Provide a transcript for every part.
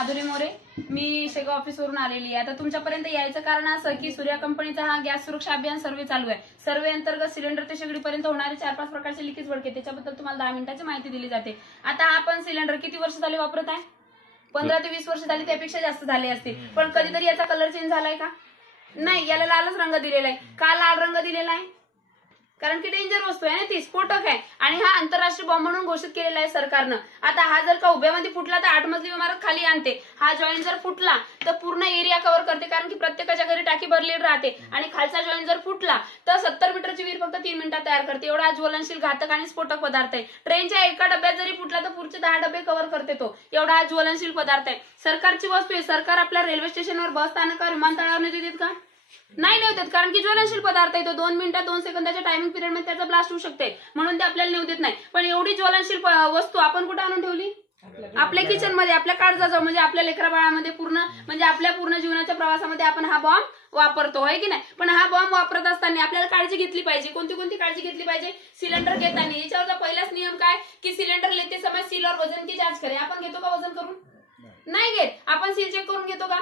माधुरी मोरे, मी शेगाव ऑफिसवरून आलेली आहे. आता तुमच्यापर्यंत यायचं कारण असं की सूर्या कंपनीचा हा गॅस सुरक्षा अभियान सर्व्हे चालू आहे. सर्व्हे अंतर्गत सिलेंडर ते शेगडीपर्यंत होणारे 4-5 प्रकारचे लिकेज भडके, त्याच्याबद्दल तुम्हाला 10 मिनिटाची माहिती दिली जाते. आता आपण सिलेंडर किती वर्ष झाले वापरत आहे? 15 ते 20 वर्ष झाली, त्यापेक्षा जास्त झाले असतील. पण कधीतरी याचा कलर चेंज झालाय का? नाही. याला लालच रंग दिलेला आहे. का लाल रंग दिलेला आहे? कारण की डेंजर वस्तू आहे ना, ती स्फोटक आहे आणि हा आंतरराष्ट्रीय बॉम्ब म्हणून घोषित केलेला आहे सरकारनं. आता हा जर का उभ्यामध्ये फुटला तर 8 मजली इमारत खाली आणते. हा जॉईंट जर फुटला तर पूर्ण एरिया कव्हर करते, कारण की प्रत्येकाच्या घरी टाकी भरलेली राहते. आणि खालचा जॉईंट जर फुटला तर 70 मीटरची विहीर फक्त 3 मिनिटात तयार करते. एवढा हा ज्वलनशील, घातक आणि स्फोटक पदार्थ आहे. ट्रेनच्या एका डब्यात जरी फुटला तर पुढचे 10 डबे कव्हर करते तो. एवढा हा ज्वलनशील पदार्थ आहे. सरकारची वस्तू आहे. सरकार आपल्या रेल्वे स्टेशनवर, बस स्थानकावर, विमानतळावर नाही देत का? नाही नेऊ देत, कारण की ज्वलनशील पदार्थ आहे तो. 2 मिनिटात 2 सेकंदाच्या टायमिंग पिरियड मध्ये त्याचा ब्लास्ट होऊ शकते, म्हणून ते आपल्याला नेऊ देत नाही. पण एवढी ज्वलनशील वस्तू आपण कुठे आणून ठेवली? आपल्या किचन मध्ये, आपल्या काळजाजवळ, म्हणजे आपल्या लेकराबाळामध्ये, पूर्ण म्हणजे आपल्या पूर्ण जीवनाच्या प्रवासामध्ये आपण हा बॉम्ब वापरतो, आहे की नाही? पण हा बॉम्ब वापरत असताना आपल्याला काळजी घेतली पाहिजे. कोणती कोणती काळजी घेतली पाहिजे? सिलेंडर घेताना याच्यावरचा पहिलाच नियम काय की सिलेंडर लेते समय सील और वजन की जांच करें. आपण घेतो का वजन करून? नाही घेत. आपण सील चेक करून घेतो का?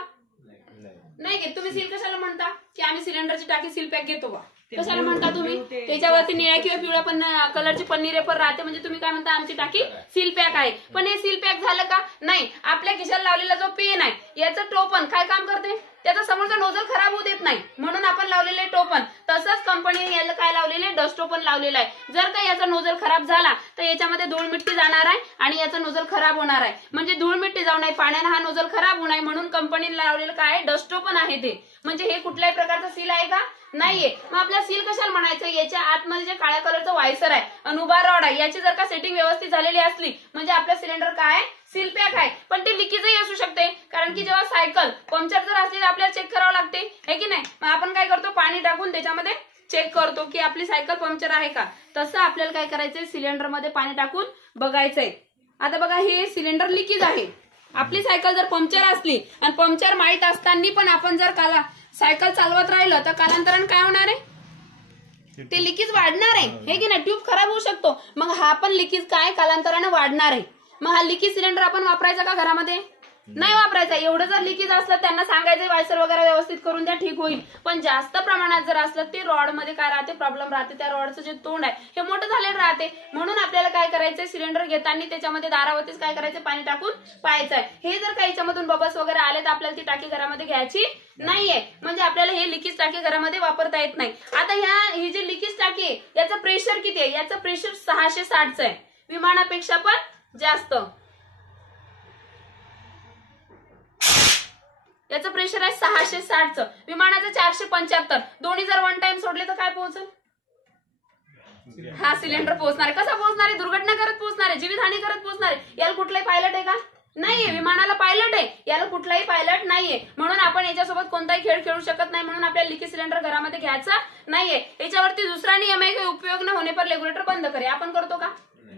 नाही घेत. तुम्ही सील कशाला म्हणता की आम्ही सिलेंडरची टाकी सील पॅक घेतो का? कशाला म्हणता तुम्ही? त्याच्यावरती निळ्या किंवा पिवळ्या पण कलरची पन्नी रेपर राहते, म्हणजे तुम्ही काय म्हणता? आमची टाकी सील पॅक आहे. पण हे सील पॅक झालं का? नाही. आपल्या खिशाला लावलेला जो पेन आहे याचं टोपण काय काम करते? त्याचा समोरचा नोझल खराब होऊ देत नाही, म्हणून आपण लावलेले टोपण. तसंच कंपनीने याला काय लावलेले? डस्ट टोपण लावलेलं आहे. जर का याचा नोझल खराब झाला तर याच्यामध्ये धूळ मिट्टी जाणार आहे आणि याचा नोझल खराब होणार आहे. म्हणजे धूळ मिट्टी जाऊ नये, पाण्याने हा नोझल खराब होऊ नये म्हणून कंपनीने लावलेलं काय? डस्ट टोपण आहे ते. म्हणजे हे कुठल्याही प्रकारचं सील आहे का? नाहीये. मग आपल्या सील कशाला म्हणायचं? याच्या आतमध्ये जे काळ्या कलरचं वायसर आहे आणि उभा रॉड आहे, याची जर का सेटिंग व्यवस्थित झालेली असली म्हणजे आपलं सिलेंडर काय? सील पॅक आहे. पण ते लिकेजही असू शकते, कारण की जेव्हा सायकल पंक्चर जर असली तर आपल्याला चेक करावं लागते, है की नाही? मग आपण काय करतो? पाणी टाकून त्याच्यामध्ये चेक करतो की आपली सायकल पंक्चर आहे का. तसं आपल्याला काय करायचंय? सिलेंडरमध्ये पाणी टाकून बघायचंय. आता बघा, हे सिलेंडर लिकेज आहे. आपली सायकल जर पंक्चर असली आणि पंक्चर माहीत असताना पण आपण जर सायकल चालवत राहिलं तर कालांतराने काय होणार आहे? ते लिकेज वाढणार आहे, हे की नाही? ट्यूब खराब होऊ शकतो. मग हा पण लिकेज काय? कालांतराने वाढणार आहे. मग हा लिकेज सिलेंडर आपण वापरायचा का घरामध्ये? नाही वापरायचा. एवढं जर लिकेज असलं त्यांना सांगायचं वायसर वगैरे व्यवस्थित करून द्या, ठीक होईल. पण जास्त प्रमाणात जर असलं ते रॉड मध्ये काय राहते? प्रॉब्लेम राहते. त्या रॉडचं जे तोंड आहे हे मोठं झालेलं राहते. म्हणून आपल्याला काय करायचंय? सिलेंडर घेताना त्याच्यामध्ये दारावरतीच काय करायचं? पाणी टाकून पाहायचंय. हे जर काही याच्यामधून बबल्स वगैरे आले तर आपल्याला ती टाकी घरामध्ये घ्यायची नाहीये. म्हणजे आपल्याला हे लिकेज टाकी घरामध्ये वापरता येत नाही. आता ही जी लिकेज टाकी आहे याचं प्रेशर किती आहे? याचं प्रेशर 660चं आहे. विमानापेक्षा पण जास्त याचं प्रेशर आहे 660चं. विमानाचं 475. दोन्ही जर वन टाइम सोडले तर काय पोहोचल? हा सिलेंडर पोहोचणार आहे. कसा पोहोचणार आहे? दुर्घटना करत पोहोचणार आहे, जीवितहानी करत पोहोचणार आहे. याला कुठलाही पायलट आहे का? नाहीये. विमानाला पायलट आहे, याला कुठलाही पायलट नाहीये. म्हणून आपण याच्यासोबत कोणताही खेळ खेळू शकत नाही. म्हणून आपल्याला लिकेज सिलेंडर घरामध्ये घ्यायचं नाहीये. याच्यावरती दुसरा नियम आहे की उपयोग न होणे पर रेग्युलेटर बंद करे. आपण करतो का?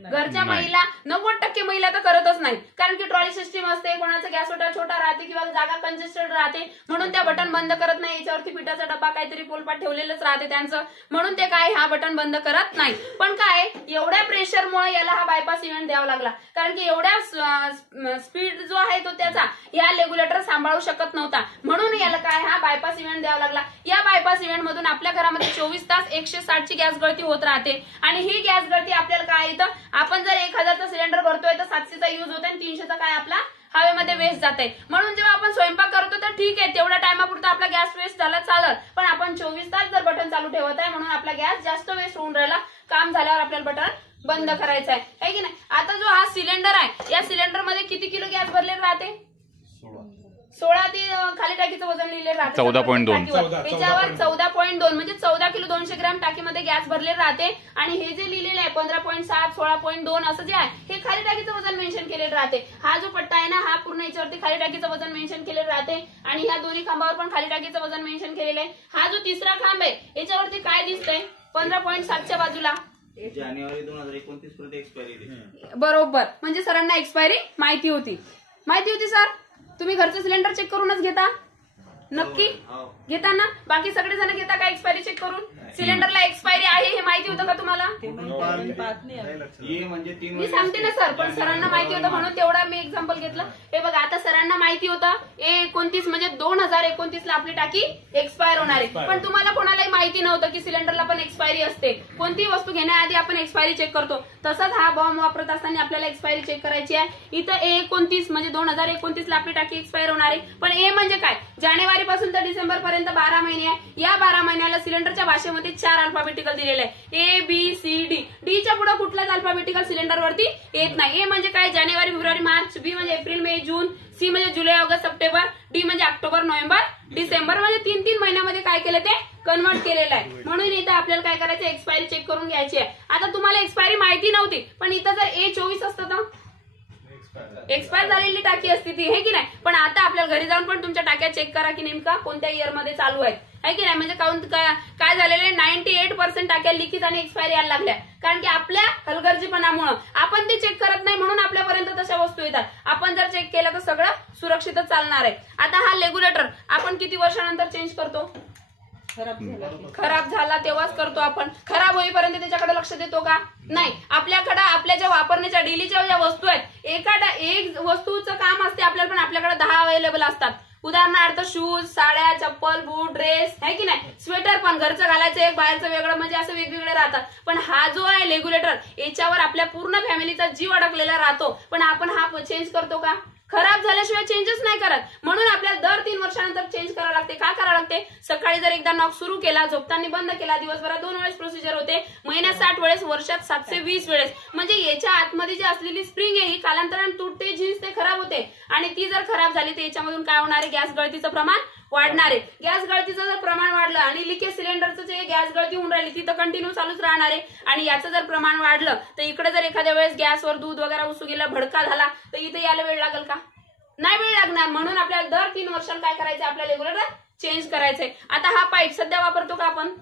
घरच्या महिला 90% महिला तर करतच नाही, कारण की ट्रॉली सिस्टीम असते, कोणाचा गॅस ओटा छोटा राहते किंवा जागा कंजेस्टेड राहते, म्हणून त्या बटन बंद करत नाही. याच्यावरती पिठाचा डब्बा काहीतरी पोलपाट ठेवलेलंच राहते त्यांचं, म्हणून ते काय हा बटन बंद करत नाही. पण काय एवढ्या प्रेशरमुळे याला हा बायपास इव्हेंट द्यावा लागला, कारण की एवढ्या स्पीड जो आहे तो त्याचा या रेग्युलेटर सांभाळू शकत नव्हता. म्हणून याला काय हा बायपास इव्हेंट द्यावा लागला. या बायपास इव्हेंट मधून आपल्या घरामध्ये 24 तास 160 ची गॅस गळती होत राहते. आणि ही गॅस गळती आपल्याला काय येतं? आपण जर 1000चा सिलेंडर भरतोय तर 700चा युज होतोय आणि 300चा काय आपला हवेमध्ये वेस्ट जाते. म्हणून जेव्हा आपण स्वयंपाक करतो तर ठीक आहे, तेवढ्या टायमापुरता आपला गॅस वेस्ट झाला चालत, पण आपण 24 तास जर बटन चालू ठेवत आहे म्हणून आपला गॅस जास्त वेस्ट होऊन राहिला. काम झाल्यावर आपल्याला बटन बंद करायचं आहे की नाही? आता जो हा सिलेंडर आहे या सिलेंडर मध्ये किती किलो गॅस भरलेला राहते? 16 ते खाली टाकीचं वजन लिहिलेलं राहते 14.2. याच्यावर 14.2 म्हणजे 14 किलो 200 ग्रॅम टाकीमध्ये गॅस भरलेलं राहते. आणि हे जे लिहिलेलं आहे 15.7 16.2 असं जे आहे हे खाली टाकीचं वजन मेन्शन केलेलं राहते. हा जो पट्टा आहे ना हा पूर्ण याच्यावरती खाली टाकीचं वजन मेन्शन केलेलं राहते. आणि ह्या दोन्ही खांबावर पण खाली टाकीचं वजन मेन्शन केलेलं आहे. हा जो तिसरा खांब आहे याच्यावरती काय दिसतंय? 15.7च्या बाजूला जानेवारी 2029 पर्यंत एक्सपायरी. बरोबर, म्हणजे सरांना एक्सपायरी माहिती होती सर. तुम्ही घरचं सिलेंडर चेक करूनच घेता? नक्की घेता ना? बाकी सगळेजण घेता का एक्सपायरी चेक करून? सिलेंडरला एक्सपायरी आहे हे माहिती होतं का तुम्हाला? हे म्हणजे 3 मी सांगते ना सर, पण सरांना माहिती होतं म्हणून तेवढा मी एक्झाम्पल घेतलं. हे बघा, आता सरांना माहिती होतं 29 म्हणजे 2029 ला आपली टाकी एक्सपायर होणार आहे, पण तुम्हाला कोणालाही माहिती नव्हतं की सिलेंडरला पण एक्सपायरी असते. कोणतीही वस्तू घेण्याआधी आपण एक्सपायरी चेक करतो, तसंच हा बॉम्ब वापरत असताना आपल्याला एक्सपायरी चेक करायची आहे. इथं 29 म्हणजे 2029 ला आपली टाकी एक्सपायर होणार आहे. पण ए म्हणजे काय? जानेवारी पासून तर डिसेंबर पर्यंत 12 महिने आहे. या 12 महिन्याला सिलेंडरच्या भाषेमध्ये 4 अल्फाबेटिकल दिलेले आहे, ए बी सी डी. डीच्या पुढे कुठलाच अल्फाबेटिकल सिलेंडरवरती येत नाही. ए म्हणजे काय? जानेवारी फेब्रुवारी मार्च. बी म्हणजे एप्रिल मे जून. सी म्हणजे जुलै ऑगस्ट सप्टेंबर. डी म्हणजे ऑक्टोबर नोव्हेंबर डिसेंबर. म्हणजे 3-3 महिन्यामध्ये काय केलं ते कन्वर्ट केलेलं आहे. म्हणून इथं आपल्याला काय करायचं? एक्सपायरी चेक करून घ्यायची आहे. आता तुम्हाला एक्सपायरी माहिती नव्हती, पण इथं जर A24 असतं तर एक्सपायर झालेली टाकी असती ती, हे की नाही? पण आता आपल्याला घरी जाऊन पण तुमच्या टाक्या चेक करा की नेमका कोणत्या इयर मध्ये चालू आहेत, आहे की नाही? म्हणजे काय झालेलं आहे, 98% टाक्या लिकेज आणि एक्सपायरी यायला लागल्या, कारण की आपल्या हलगर्जीपणामुळे आपण ते चेक करत नाही, म्हणून आपल्यापर्यंत तशा वस्तू येतात. आपण जर चेक केलं तर सगळं सुरक्षितच चालणार आहे. आता हा रेग्युलेटर आपण किती वर्षानंतर चेंज करतो? खराब झाला तेव्हाच करतो आपण. खराब होईपर्यंत त्याच्याकडे लक्ष देतो का? नाही. आपल्याकडे आपल्या ज्या वापरण्याच्या डेलीच्या ज्या वस्तू आहेत, एक वस्तूचं काम असते आपल्याला, पण आपल्याकडे 10 अवेलेबल असतात. उदाहरणार्थ शूज, साड्या, चप्पल, बूट, ड्रेस, आहे की नाही? स्वेटर पण घरचं घालायचं एक, बाहेरचं वेगळं, म्हणजे असं वेगवेगळे राहतात. पण हा जो आहे रेग्युलेटर, याच्यावर आपल्या पूर्ण फॅमिलीचा जीव अडकलेला राहतो, पण आपण हा चेंज करतो का? खराब झाल्याशिवाय चेंजेस नाही करत. म्हणून आपल्याला दर 3 वर्षानंतर चेंज करावं लागते. का करावं लागते? सकाळी जर एकदा नॉक सुरू केला, झोपताना बंद केला, दिवसभरात 2 वेळेस प्रोसिजर होते, महिन्यात 60 वेळेस, वर्षात 720 वेळेस. म्हणजे याच्या आतमध्ये जी असलेली स्प्रिंग आहे ही कालांतराने तुटते, जीन्स ते खराब होते, आणि ती जर खराब झाली तर याच्यामधून काय होणार आहे? गॅस गळतीचं प्रमाण वाढणार आहे. गॅस गळतीचं जर प्रमाण वाढलं आणि लिकेज सिलेंडरचं जे गॅस गळती होऊन राहिली ती तर कंटिन्यू चालूच राहणार आहे, आणि याचं जर प्रमाण वाढलं तर इकडे जर एखाद्या वेळेस गॅसवर दूध वगैरे उसू गेलं, भडका झाला, तर इथे यायला वेळ लागेल का? नाही वेळ लागणार. म्हणून आपल्याला दर 3 वर्षांना काय करायचं? आपल्याला रेग्युलेटर चेंज करायचंय. आता हा पाईप सध्या वापरतो का आपण?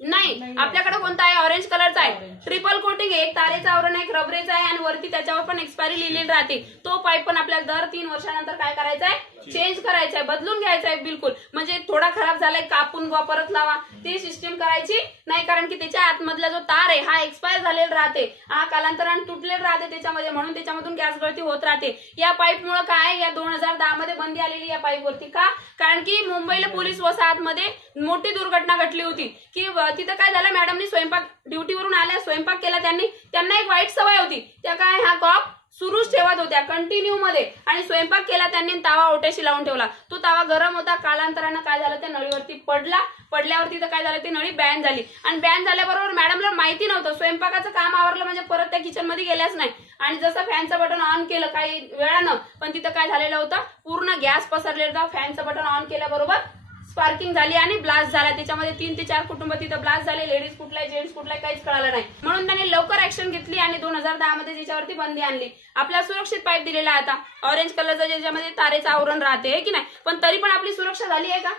नाही. आपल्याकडे कोणता आहे? ऑरेंज कलरचा आहे. ट्रिपल कोटिंग आहे, एक तारेचं आवरण आहे, एक रबरेचं आहे, आणि वरती त्याच्यावर पण एक्सपायरी लिहिलेली राहते. तो पाईप पण आपल्याला दर 3 वर्षानंतर काय करायचा आहे? चेंज करायचा आहे, बदलून घ्यायचा आहे बिलकुल. म्हणजे थोडा खराब झालाय, कापून परत लावा, ती सिस्टीम करायची नाही, कारण की त्याच्या आतमधला जो तार आहे हा एक्सपायर झालेला राहते, हा कालांतराने तुटलेला राहते त्याच्यामध्ये, म्हणून त्याच्यामधून गॅस गळती होत राहते. या पाईपमुळे काय, या 2010 मध्ये बंदी आलेली या पाईपवरती. का? कारण की मुंबईला पोलीस वसाहतमध्ये मोठी दुर्घटना घडली होती की तिथं काय झालं, मॅडमनी स्वयंपाक ड्युटीवरून आल्या, स्वयंपाक केला, त्यांना एक वाईट सवय होती, त्या काय हा कॉक सुरूच ठेवत होत्या कंटिन्यू मध्ये, आणि स्वयंपाक केला त्यांनी, तावा ओट्याशी लावून ठेवला. तो तावा गरम होता, कालांतरानं काय झालं, त्या नळीवरती पडल्यावरती तर काय झालं, ती नळी बॅन झाली. आणि बॅन झाल्याबरोबर मॅडमला माहिती नव्हतं, स्वयंपाकाचं काम आवरलं म्हणजे परत त्या किचन मध्ये गेल्याच नाही, आणि जसं फॅनचं बटन ऑन केलं काही वेळानं, पण तिथं काय झालेलं होतं, पूर्ण गॅस पसरलेला होता. फॅनचं बटन ऑन केल्याबरोबर स्पार्किंग झाली आणि ब्लास्ट झाला. त्याच्यामध्ये 3 ते 4 कुटुंब तिथं ब्लास्ट झाले. लेडीज कुठलाय, जेंट्स कुठलाय, काहीच कळालं नाही. म्हणून त्यांनी लवकर ऍक्शन घेतली आणि 2010 मध्ये त्याच्यावरती बंदी आणली. आपल्याला सुरक्षित पाईप दिलेला आहे आता, ऑरेंज कलरचा, ज्याच्यामध्ये तारेचं आवरण राहते, की नाही? पण तरी पण आपली सुरक्षा झाली आहे का?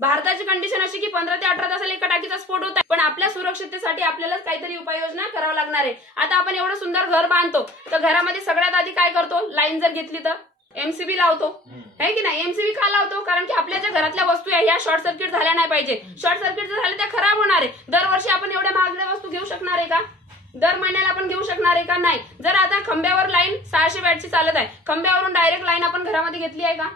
भारताची कंडिशन अशी की 15 ते 18 तासाला एका टाकीचा स्फोट होता, पण आपल्या सुरक्षिततेसाठी आपल्याला काहीतरी उपाययोजना करावं लागणार आहे. आता आपण एवढं सुंदर घर बांधतो, तर घरामध्ये सगळ्यात आधी काय करतो? लाईन जर घेतली तर एमसीबी लावतो, है की नाही? एमसीबी का लावतो? कारण की आपल्या ज्या घरातल्या वस्तू आहे ह्या शॉर्ट सर्किट झाल्या नाही पाहिजे. शॉर्ट सर्किट जर झाले त्या खराब होणार आहे. दरवर्षी आपण एवढ्या महागड्या वस्तू घेऊ शकणार आहे का? दर महिन्याला आपण घेऊ शकणार आहे का? नाही. जर आता खंब्यावर लाईन 600 वॅटची चालत आहे, खंब्यावरून डायरेक्ट लाईन आपण घरामध्ये घेतली आहे का?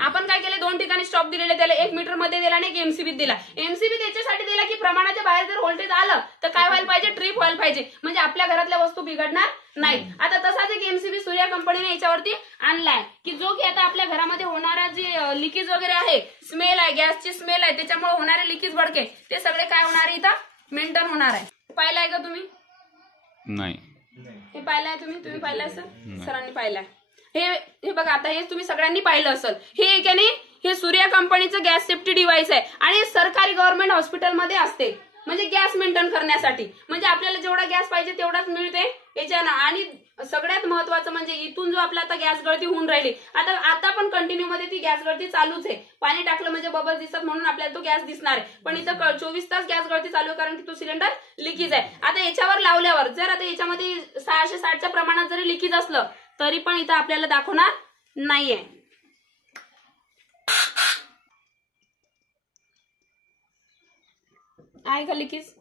आपण काय केलं, 2 ठिकाणी स्टॉप दिलेले, त्याला 1 मीटर मध्ये दिला आणि 1 एमसीबी दिला. एमसीबी त्याच्यासाठी दिला की प्रमाणाच्या बाहेर जर व्होल्टेज आलं तर काय व्हायला पाहिजे? ट्रिप व्हायला पाहिजे, म्हणजे आपल्या घरातल्या वस्तू बिघडणार नाही. आता तसाच एक एमसीबी सूर्या कंपनीने याच्यावरती आणलाय की जो की आता आपल्या घरामध्ये होणारा जे लिकेज वगैरे आहे, स्मेल आहे, गॅसची स्मेल आहे, त्याच्यामुळे होणारे लिकेज भडके ते सगळे काय होणार आहे, इथं मेंटेन होणार आहे. पाहिलंय का तुम्ही? नाही. हे पाहिलंय तुम्ही पाहिलंय सर? सरांनी पाहिलंय. हे बघा, आता हे तुम्ही सगळ्यांनी पाहिलं असेल. हे सूर्या कंपनीचं गॅस सेफ्टी डिव्हाइस आहे आणि सरकारी गव्हर्नमेंट हॉस्पिटलमध्ये असते, म्हणजे गॅस मेंटेन करण्यासाठी. म्हणजे आपल्याला जेवढा गॅस पाहिजे तेवढाच मिळते याच्यानं. आणि सगळ्यात महत्वाचं म्हणजे इथून जो आपला आता गॅस गळती होऊन राहिली, आता पण कंटिन्यू मध्ये ती गॅस गळती चालूच आहे. पाणी टाकलं म्हणजे बबल दिसत, म्हणून आपल्याला तो गॅस दिसणार आहे, पण इथं 24 तास गॅस गळती चालू आहे, कारण की तो सिलेंडर लिकेज आहे. आता याच्यावर लावल्यावर जर आता याच्यामध्ये 660च्या प्रमाणात जरी लिकेज असलं तरी पण इथं आपल्याला दाखवणार नाहीये. आहे का लिकेज?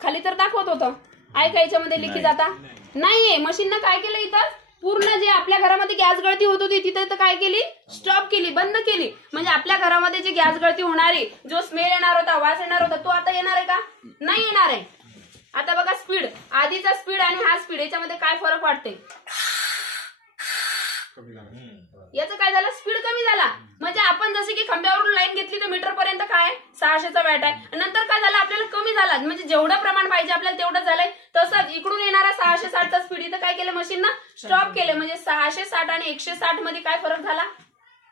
खाली तर दाखवत होतं. आहे का याच्यामध्ये लिकेज? आता नाहीये. मशीननं काय केलं इथं, पूर्ण जे आपल्या घरामध्ये गॅस गळती होत होती तिथं काय केली, स्टॉप केली, बंद केली. म्हणजे आपल्या घरामध्ये जी गॅस गळती होणारी, जो स्मेल येणार होता, वास येणार होता, तो आता येणार आहे का? नाही येणार आहे. आता बघा स्पीड, आधीचा स्पीड आणि हा स्पीड याच्यामध्ये काय फरक वाटते? याचं काय झालं, स्पीड कमी झाला. म्हणजे आपण जसे की खांब्यावरून लाईन घेतली तर मीटर पर्यंत काय 600चा वॅट आहे, नंतर काय झालं आपल्याला कमी झाला. म्हणजे जेवढं प्रमाण पाहिजे आपल्याला तेवढं झालंय. तसंच इकडून येणारा 660चा स्पीड इथं काय केलं मशीननं, स्टॉप केलं. म्हणजे 660 आणि 160 मध्ये काय फरक झाला,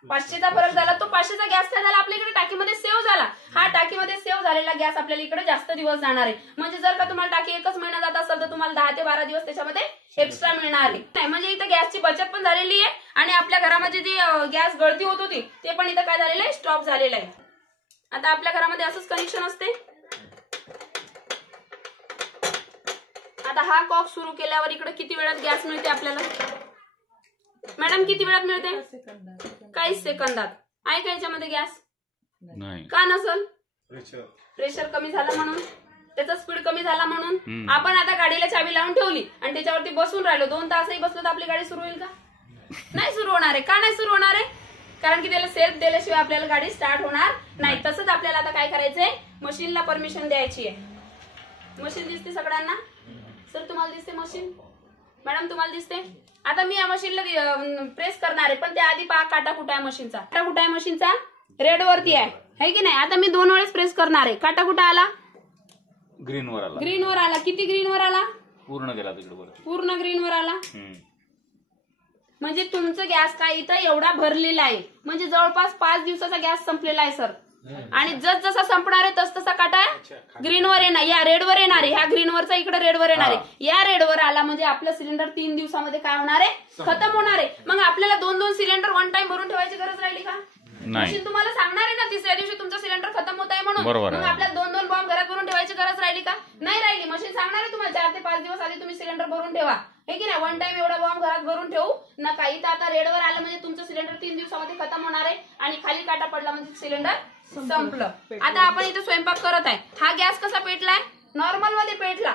500चा फरक झाला. तो 500चा गॅस काय झाला आपल्या इकडे टाकीमध्ये सेव्ह झाला. हा टाकीमध्ये सेव्ह झालेला गॅस आपल्याला इकडे जास्त दिवस जाणार आहे. म्हणजे जर का तुम्हाला टाकी एकच महिना जात असेल तर तुम्हाला 10 ते 12 दिवस त्याच्यामध्ये एक्स्ट्रा मिळणार आहे. म्हणजे इथं गॅसची बचत पण झालेली आहे आणि आपल्या घरामध्ये जी गॅस गळती होत होती ते पण इथं काय झालेलं आहे, स्टॉप झालेलं आहे. आता आपल्या घरामध्ये असंच कनेक्शन असते. आता हा कॉक सुरू केल्यावर इकडे किती वेळात गॅस मिळते आपल्याला मॅडम? किती वेळात मिळते? काहीच सेकंदात. आहे का याच्यामध्ये गॅस? का नसल? प्रेशर कमी झालं म्हणून, त्याचा स्पीड कमी झाला म्हणून. आपण आता गाडीला चावी लावून ठेवली आणि त्याच्यावरती बसून राहिलो, 2 तासही बसलो तर आपली गाडी सुरू होईल का? नाही सुरू होणार आहे. का नाही सुरू होणार आहे? कारण की त्याला सेल्फ दिल्याशिवाय आपल्याला गाडी स्टार्ट होणार नाही. तसंच आपल्याला आता काय करायचंय, मशीनला परमिशन द्यायची आहे. मशीन दिसते सगळ्यांना? सर तुम्हाला दिसते मशीन? मॅडम तुम्हाला दिसते? आता मी या मशीनला प्रेस करणार आहे, पण त्याआधी पहा काटा कुठे आहे मशीनचा. काटा कुठे आहे मशीनचा? रेड वरती आहे की नाही? आता मी 2 वेळेस प्रेस करणार आहे. काटा कुठे आला? ग्रीन वर आला. ग्रीन वर आला. किती ग्रीन वर आला? पूर्ण गेला तिकडे, पूर्ण ग्रीन वर आला. म्हणजे तुमचं गॅस काय इथं एवढा भरलेला आहे. म्हणजे जवळपास 5 दिवसाचा गॅस संपलेला आहे सर. आणि जसा संपणार आहे तसा काटा ग्रीनवर येणार, या रेडवर येणार आहे. ह्या ग्रीनवरचा इकडे रेडवर येणार आहे. या रेडवर आला म्हणजे आपलं सिलेंडर 3 दिवसामध्ये काय होणार आहे, खतम होणार आहे. मग आपल्याला 2-2 सिलेंडर वन टाइम भरून ठेवायची गरज राहिली का? मशीन तुम्हाला सांगणार आहे ना तिसऱ्या दिवशी तुमचं सिलेंडर खतम होत आहे म्हणून. मग आपल्याला 2-2 बॉम्ब घरात भरून ठेवायची गरज राहिली का? नाही राहिली. मशीन सांगणार आहे तुम्हाला 4 ते 5 दिवस आधी तुम्ही सिलेंडर भरून ठेवा, हे की नाही? वन टाइम एवढा बॉम्ब घरात भरून ठेवू नका. इथं आता रेडवर आलं म्हणजे तुमचं सिलेंडर 3 दिवसामध्ये खतम होणार आहे आणि खाली काटा पडला म्हणजे सिलेंडर संपलं. आता आपण इथं स्वयंपाक करत आहे. हा गॅस कसा पेटलाय? नॉर्मल मध्ये पेटला.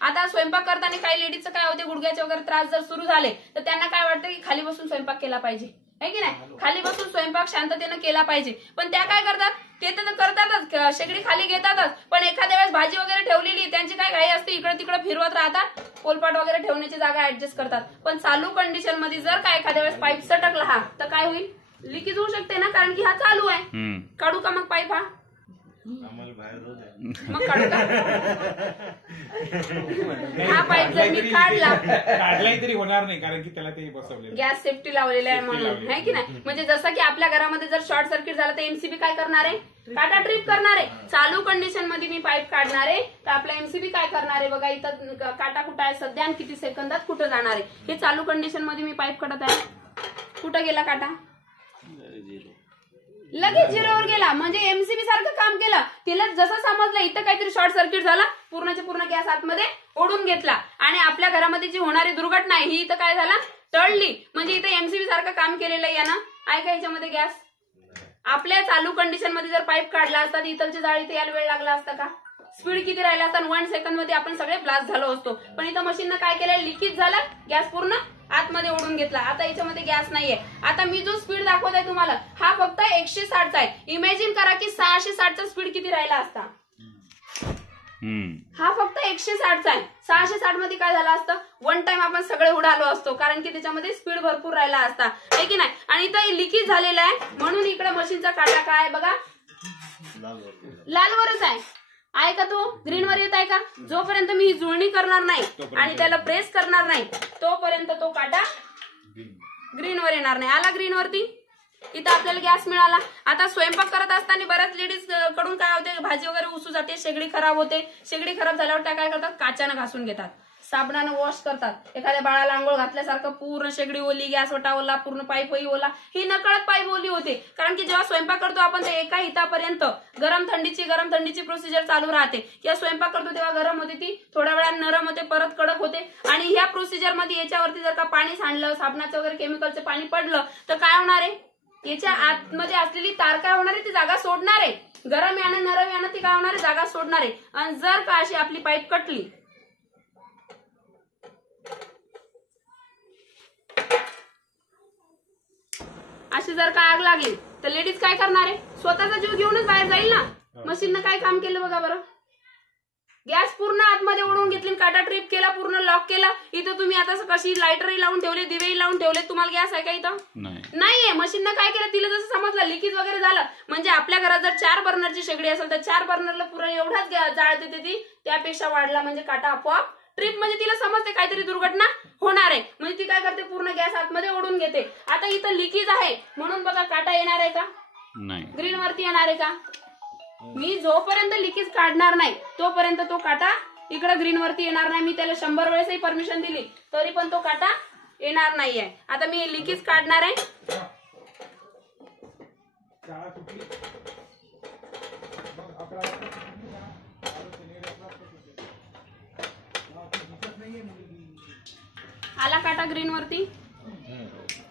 आता स्वयंपाक करताना काही लेडीजचं काय होते, गुडघ्याचे वगैरे त्रास जर सुरू झाले तर त्यांना काय वाटतं की खाली बसून स्वयंपाक केला पाहिजे, है की नाही? खाली बसून स्वयंपाक शांततेनं केला पाहिजे. पण त्या काय करतात, ते तर करतातच, शेगडी खाली घेतातच, पण एखाद्या वेळेस भाजी वगैरे ठेवलेली त्यांची काय घाई असते, इकडे तिकडे फिरवत राहतात, पोलपाट वगैरे ठेवण्याची जागा ऍडजस्ट करतात. पण चालू कंडिशन मध्ये जर काय एखाद्या वेळेस पाईप सटकला हा तर काय होईल, लिकेज होऊ शकते ना, कारण की हा चालू आहे. काढू का मग पाईप? मग काढू का हा पाईप? जर मी काढलाही तरी होणार नाही, कारण की त्याला ते बसवले गॅस सेफ्टी लावलेली आहे म्हणून, है की नाही? म्हणजे जसं की आपल्या घरामध्ये जर शॉर्ट सर्किट झालं तर एमसीबी काय करणार आहे, काटा ट्रिप करणार आहे. चालू कंडिशन मध्ये मी पाईप काढणार आहे तर आपला एमसीबी काय करणार आहे बघा, इथं काटा कुठं आहे सध्या आणि किती सेकंदात कुठं जाणार आहे. हे चालू कंडिशन मध्ये मी पाईप काढत आहे. कुठं गेला काटा? लगेच 0वर गेला. म्हणजे एमसीबी सारखं काम केलं. तिला जसं समजलं इथं काहीतरी शॉर्ट सर्किट झाला, पूर्णच्या पूर्ण गॅस आतमध्ये ओढून घेतला आणि आपल्या घरामध्ये जी होणारी दुर्घटना आहे ही इथं काय झाला, टळली. म्हणजे इथं एमसीबी सारखं काम केलेलं आहे यानं. आहे का याच्यामध्ये गॅस? आपल्या चालू कंडिशन मध्ये जर पाईप काढला असता तर इथलची जाळी इथे यायला वेळ लागला असता का? स्पीड किती राहिला असता? 1 सेकंड मध्ये आपण सगळे ब्लास्ट झालो असतो. पण इथं मशीननं काय केलं, लिकेज झाला, गॅस पूर्ण आतमध्ये ओढून घेतला. आता याच्यामध्ये गॅस नाहीये. आता मी जो स्पीड दाखवत आहे तुम्हाला हा फक्त 160चा आहे. इमॅजिन करा की 660चा स्पीड किती राहिला असता. हा फक्त 160चा आहे. 660 मध्ये काय झालं असतं, वन टाइम आपण सगळे उडालो असतो, कारण की त्याच्यामध्ये स्पीड भरपूर राहिला असता, आहे की नाही? आणि इथं लिकेज झालेला आहे म्हणून इकडे मशीनचा काटा काय आहे बघा, लालवरच आहे. आहे का तो? ग्रीनवर येत आहे का? जोपर्यंत मी ही जुळणी करणार नाही आणि त्याला प्रेस करणार नाही तोपर्यंत तो काटा ग्रीनवर येणार नाही. आला ग्रीनवरती, इथं आपल्याला गॅस मिळाला. आता स्वयंपाक करत असताना बऱ्याच लेडीज कडून काय होते, भाजी वगैरे उसू जाते, शेगडी खराब होते. शेगडी खराब झाल्यावर त्या काय करतात, काचानं घासून घेतात, साबणानं वॉश करतात. एखाद्या बाळाला आंघोळ घातल्यासारखं पूर्ण शेगडी ओली, गॅस वटा ओला, पूर्ण पाईपही ओला. ही नकळत पाईप ओली होते, कारण की जेव्हा स्वयंपाक करतो आपण ते एका हितापर्यंत गरम थंडीची प्रोसिजर चालू राहते. किंवा स्वयंपाक करतो तेव्हा गरम होते, ती थोड्या वेळाने नरम होते, परत कडक होते. आणि ह्या प्रोसिजर मध्ये याच्यावरती जर का पाणी सांडलं, साबणाचं वगैरे केमिकलचं पाणी पडलं तर काय होणार आहे, याच्या आतमध्ये असलेली तार काय होणार आहे, ती जागा सोडणार आहे. गरम यानं नरम यानं ती काय होणार आहे, जागा सोडणार आहे. आणि जर का अशी आपली पाईप कटली, अशी जर का आग लागली तर लेडीज काय करणार आहे, स्वतःचा जीव घेऊनच बाहेर जाईल ना. मशीननं काय काम केलं बघा बरं, गॅस पूर्ण आतमध्ये ओढून घेतली, काटा ट्रिप केला, पूर्ण लॉक केला. इथं तुम्ही आता कशी लायटरही लावून ठेवले, दिवेही लावून ठेवले, तुम्हाला गॅस आहे का इथं? नाहीये. मशीननं काय केलं, तिला जसं समजलं लिकेज वगैरे झालं, म्हणजे आपल्या घरात जर 4 बर्नरची शेगडी असेल तर 4 बर्नरला पुरा एवढाच जाळ देते ती, त्यापेक्षा वाढला म्हणजे काटा आपोआप ट्रिप, म्हणजे तिला समजते काहीतरी दुर्घटना होणार आहे, म्हणजे ती काय करते, पूर्ण गॅस आतमध्ये ओढून घेते. आता इथं लिकेज आहे म्हणून बघा काटा येणार आहे का, ग्रीन वरती येणार आहे का. मी जोपर्यंत लिकेज काढणार नाही तोपर्यंत तो काटा इकडे ग्रीन वरती येणार नाही. मी त्याला 100 वेळेसही परमिशन दिली तरी पण तो काटा येणार नाहीये. आता मी लिकेज काढणार आहे. आला काटा ग्रीन वरती,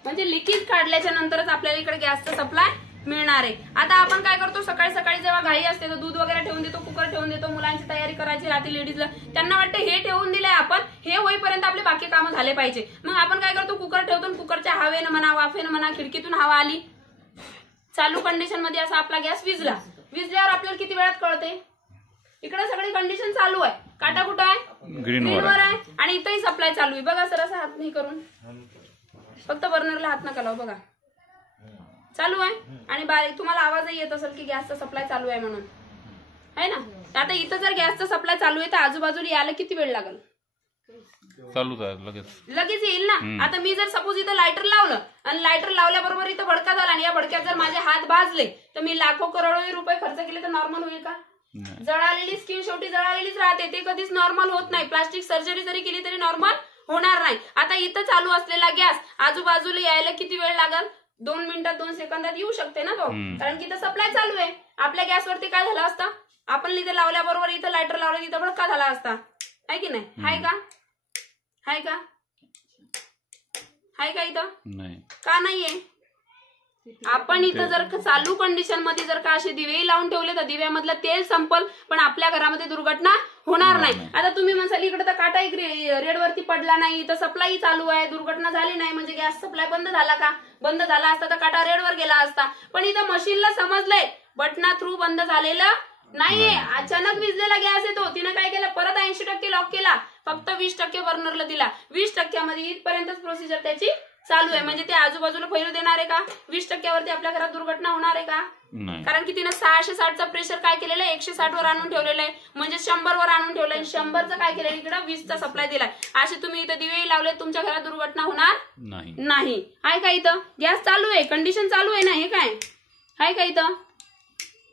म्हणजे लिकेज काढल्याच्या नंतरच आपल्याला इकडे गॅसचा सप्लाय मिळणार आहे. आता आपण काय करतो, सकाळी सकाळी जेव्हा घाई असते तर दूध वगैरे ठेवून देतो, कुकर ठेवून देतो, मुलांची तयारी करायची राहते लेडीजला, त्यांना वाटतं हे ठेवून दिलंय आपण, हे होईपर्यंत आपले बाकी कामं झाले पाहिजे. मग आपण काय करतो, कुकर ठेवतो, कुकरच्या हवेनं म्हणा, वाफेनं म्हणा, खिडकीतून हवा आली, चालू कंडिशन मध्ये असा आपला गॅस विजल्यावर आपल्याला किती वेळात कळते, इकडे सगळी कंडिशन चालू आहे, काटा कुठं आहे, ग्रीनवर आहे, आणि इथंही सप्लाय चालू आहे. बघा सर, असं हात नाही करून, फक्त बर्नरला हात नका लावू, बघा चालू आहे. आणि बारीक तुम्हाला आवाजही येत असेल की गॅसचा सप्लाय चालू आहे म्हणून, आहे ना. आता इथं जर गॅसचा सप्लाय चालू आहे तर आजूबाजूला यायला किती वेळ लागेल, चालूच आहे, लगेच येईल ना. आता मी जर सपोज इथं लायटर लावलं आणि लायटर लावल्याबरोबर इथं भडका झाला आणि या भडक्यात जर माझे हात भाजले तर मी लाखो करोडो रुपये खर्च केले तर नॉर्मल होईल का. जळालेली स्किन शेवटी जळालेलीच राहते, ते कधीच नॉर्मल होत नाही. प्लास्टिक सर्जरी जरी केली तरी नॉर्मल होणार नाही. आता इथं चालू असलेला गॅस आजूबाजूला यायला किती वेळ लागेल, 2 मिनिटात 2 सेकंदात येऊ शकते ना तो, कारण की इथं सप्लाय चालू आहे. आपल्या गॅसवरती काय झालं असतं, आपण इथं लावल्याबरोबर इथं लायटर लावलं तिथं भडका झाला असता, आहे की नाही. हाय का, हाय का, हाय का इथं, का नाहीये. आपण इथं जर चालू कंडिशन मध्ये जर का असे दिवे लावून ठेवले तर दिव्यामधलं तेल संपल, पण आपल्या घरामध्ये दुर्घटना होणार नाही. आता तुम्ही म्हणसाल इकडे तर काटाही रेड वरती पडला नाही, तर सप्लाय चालू आहे, दुर्घटना झाली नाही, म्हणजे गॅस सप्लाय बंद झाला का. बंद झाला असता तर काटा रेडवर गेला असता. पण इथं मशीनला समजलंय बटना थ्रू बंद झालेलं नाहीये, अचानक विजलेला गॅस येतो. तिनं काय केलं, परत 80% लॉक केला, फक्त 20% बर्नरला दिला. 20% मध्ये इथपर्यंतच प्रोसिजर त्याची चालू आहे, म्हणजे ते आजूबाजूला फैलू देणार आहे का. 20% वरती आपल्या घरात दुर्घटना होणार आहे का, कारण की तिनं 660चा प्रेशर काय केलेलं आहे, 160 वर आणून ठेवलेलं आहे, म्हणजे 100 वर आणून ठेवलंय. 100चं काय केलंय, इकडे 20चा सप्लाय दिलाय. असे तुम्ही इथं दिवे लावले, तुमच्या घरात दुर्घटना होणार नाही. आहे का इथं गॅस चालू आहे, कंडिशन चालू आहे ना. हे काय आहे का इथं,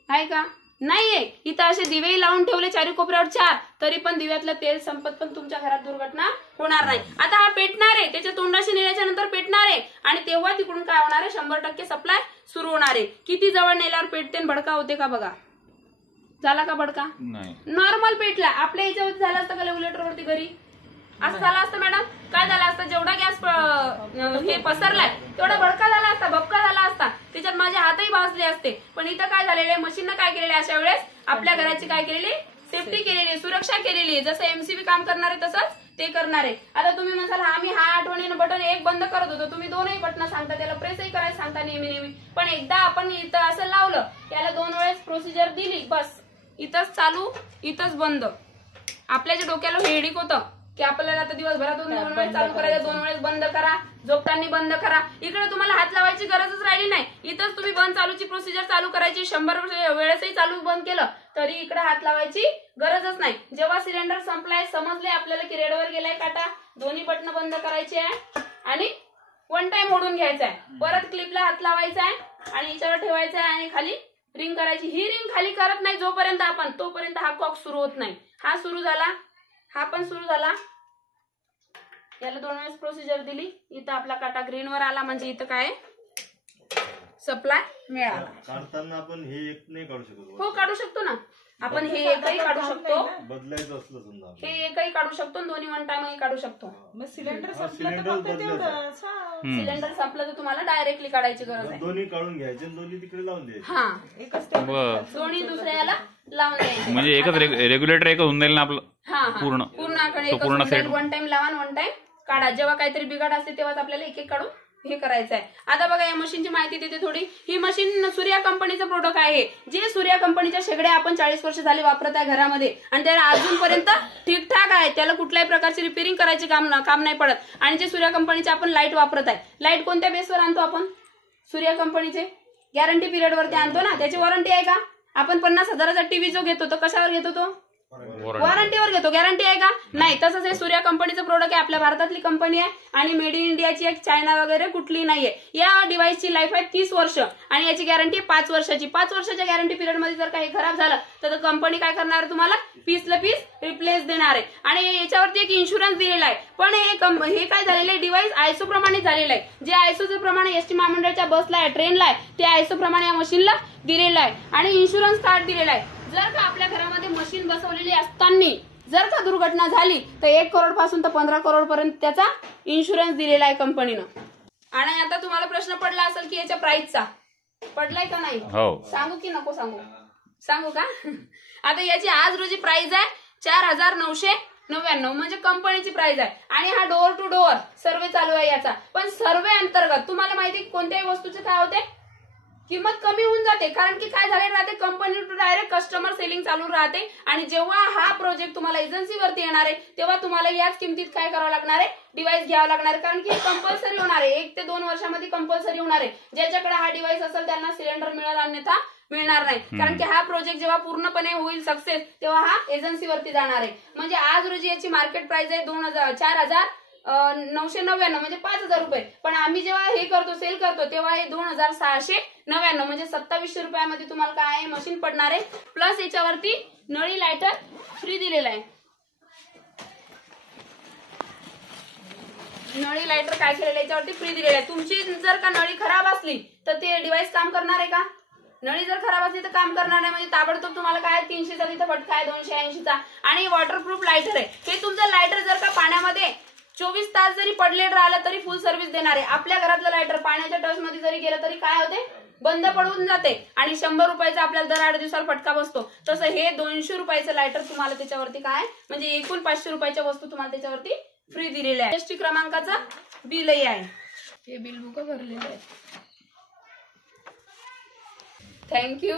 आहे का नाहीये. इथं असे दिवे लावून ठेवले चारी कोपऱ्यावर 4, तरी पण दिव्यातलं तेल संपत पण तुमच्या घरात दुर्घटना होणार नाही. आता हा पेटणार आहे, त्याच्या तोंडाशी नेल्याच्या नंतर पेटणार आहे, आणि तेव्हा तिकडून काय होणार आहे, 100% सप्लाय सुरू होणार आहे. किती जवळ नेल्यावर पेटते भडका होते का बघा. झाला का भडका, नॉर्मल पेटला. आपल्या याच्यावरती झालं असतं का रेग्युलेटरवरती घरी, असं झालं असतं मॅडम. काय झालं असतं, जेवढा गॅस हे पसरलाय तेवढा भडका झाला असता, भपका झाला असता, त्याच्यात माझे हातही भाजले असते. पण इथं काय झालेलं आहे, मशीननं काय केलेलं आहे, अशा वेळेस आपल्या घराची काय केलेली, सेफ्टी केलेली, सुरक्षा केलेली. जसं एमसीबी काम करणार आहे तसंच ते करणार आहे. आता तुम्ही म्हणसाल आम्ही हा आठवणीनं बटन 1 बंद करत होतो, तुम्ही 2ही बटन सांगता, त्याला प्रेसही करायला सांगता नेहमी. पण एकदा आपण इथं असं लावलं, त्याला 2 वेळेस प्रोसिजर दिली, बस इथंच चालू इथंच बंद. आपल्या जे डोक्याला हेडिक होतं की आपल्याला आता दिवसभरातून 2 वेळेस चालू करायचं, 2 वेळेस बंद करा, झोपताना बंद करा. इकडे तुम्हाला हात लावायची गरजच राहिली नाही. इथंच तुम्ही बंद चालूची प्रोसिजर चालू करायची. 100 वेळेसही चालू बंद केलं तरी इकडे हात लावायची गरजच नाही. जेव्हा सिलेंडर संपलाय, समजले आपल्याला की रेडवर गेलाय काटा, दोन्ही बटन बंद करायचे आहे आणि 1 टाइम ओढून घ्यायचा आहे. परत क्लिपला हात लावायचा आहे आणि याच्यावर ठेवायचा आहे आणि खाली रिंग करायची. ही रिंग खाली करत नाही जोपर्यंत आपण, तोपर्यंत हा कॉक सुरू होत नाही. हा सुरू झाला, हा पण सुरू झाला, याला 2 वेळेस प्रोसिजर दिली, इथं आपला काटा ग्रीनवर आला, म्हणजे इथं काय सप्लाय मिळाला. काढताना आपण हे एक नाही काढू शकतो. हो काढू शकतो ना. आपण हे एकही काढू शकतो, बदलायचं असलं समजा हे एकही काढू शकतो, दोन्ही वन टाइमही काढू शकतो. मग सिलेंडर संपलं तर सिलेंडर फक्त तेवढंच. सिलेंडर संपलं तर तुम्हाला डायरेक्टली काढायची गरज आहे. दोन्ही काढून घ्यायचे आणि दोन्ही तिकडे लावून द्यायचे. हा, एकच तेवढं. बर दोन्ही दुसऱ्याला लावून द्यायचे. म्हणजे एकच रेग्युलेटर एकच होऊन जाईल ना आपलं हा पूर्ण पूर्ण पूर्ण set. वन टाइम लावा, वन टाइम काढा. जेव्हा काहीतरी बिघाड असते तेव्हाच आपल्याला एक एक काढून हे करायचं आहे. आता बघा या मशीनची माहिती देते थोडी. ही मशीन सूर्या कंपनीचं प्रोडक्ट आहे, जे सूर्या कंपनीच्या शेगड्या आपण 40 वर्ष झाली वापरत आहे घरामध्ये आणि त्याला अजूनपर्यंत ठीकठाक आहे. त्याला कुठल्याही प्रकारची रिपेअरिंग करायची काम नाही पडत. आणि जे सूर्या कंपनीचे आपण लाईट वापरत आहे, लाईट कोणत्या बेसवर आणतो आपण? सूर्या कंपनीचे गॅरंटी पिरियड वरती आणतो ना. त्याची वॉरंटी आहे का? आपण 50,000चा टीव्ही जो घेतो तो कशावर घेतो? तो वॉरंटीवर घेतो. गॅरंटी आहे का? नाही. तसंच हे सूर्या कंपनीचं प्रोडक्ट आहे, आपल्या भारतातली कंपनी आहे आणि मेड इन इंडियाची एक चायना वगैरे कुठली नाहीये. या डिव्हाइसची लाईफ आहे 30 वर्ष आणि याची गॅरंटी 5 वर्षाची. 5 वर्षाच्या गॅरंटी पिरियड मध्ये जर काही खराब झालं तर कंपनी काय करणार आहे? तुम्हाला पीसला पीस रिप्लेस देणार आहे. आणि याच्यावरती एक इन्शुरन्स दिलेला आहे. पण हे काय झालेलं आहे? डिव्हाइस आयसो प्रमाणे झालेलं आहे. जे आयसोचे प्रमाणे एसटी महामंडळाच्या बसला आहे, ट्रेनला आहे, ते आयसो प्रमाणे या मशीनला दिलेलं आहे आणि इन्शुरन्स कार्ड दिलेलं आहे. जर का आपल्या घरामध्ये मशीन बसवलेली असताना जर का दुर्घटना झाली तर 1 करोड पासून तर 15 करोड पर्यंत त्याचा इन्शुरन्स दिलेला आहे कंपनीनं. आणि आता तुम्हाला प्रश्न पडला असेल की याच्या प्राइसचा पडलाय का नाही? हो. सांगू की नको सांगू? सांगू का? आता याची आज रोजी प्राइस आहे 4,999 म्हणजे कंपनीची प्राइस आहे. आणि हा डोअर टू डोअर सर्वे चालू आहे याचा. पण सर्वे अंतर्गत तुम्हाला माहिती कोणत्याही वस्तूचे काय होते? किंमत कमी होऊन जाते. कारण की काय झाले राहते, company to direct customer selling चालू राहते. आणि जेव्हा हा प्रोजेक्ट तुम्हाला एजन्सीवरती येणार आहे तेव्हा तुम्हाला याच किमतीत काय करावं लागणार आहे? डिव्हाइस घ्यावं लागणार आहे. कारण की हे कंपल्सरी होणार आहे, 1 ते 2 वर्षामध्ये कंपल्सरी होणार आहे. ज्याच्याकडे हा डिव्हाइस असेल त्यांना सिलेंडर मिळेल, अन्यथा मिळणार नाही. कारण की हा प्रोजेक्ट जेव्हा पूर्णपणे होईल सक्सेस तेव्हा हा एजन्सीवरती जाणार आहे. म्हणजे आज रोजी याची मार्केट प्राइस आहे 4,999 म्हणजे 5,000 रुपये. पण आम्ही जेव्हा हे करतो, सेल करतो, तेव्हा हे 2,699 म्हणजे 2700 रुपयामध्ये तुम्हाला काय आहे? मशीन पडणार आहे. प्लस याच्यावरती नळी लायटर फ्री दिलेला आहे. नळी लायटर काय केलेलं याच्यावरती फ्री दिलेलं आहे. तुमची जर का नळी खराब असली तर ते डिव्हाइस काम करणार आहे का? नळी जर खराब असली तर काम करणार नाही. म्हणजे ताबडतोब तुम्हाला काय 300चा तिथं फटका आहे, 280चा. आणि वॉटरप्रूफ लायटर आहे. हे तुमचं लायटर जर का पाण्यामध्ये 24 तास जरी पडलेलं राहिलं तरी फुल सर्व्हिस देणार आहे. आपल्या घरातलं लायटर पाण्याच्या टचमध्ये जरी गेलं तरी काय होते? बंद पडून जाते. आणि 100 रुपयाचा आपल्याला दर 8 दिवसाला फटका बसतो. तसं हे 200 रुपयाचं लायटर तुम्हाला त्याच्यावरती काय म्हणजे एकूण 500 रुपयाच्या वस्तू तुम्हाला त्याच्यावरती फ्री दिलेल्या आहे. एसटी क्रमांकाचं बिलही आहे. हे बिल बुक भरलेलं आहे. थँक्यू.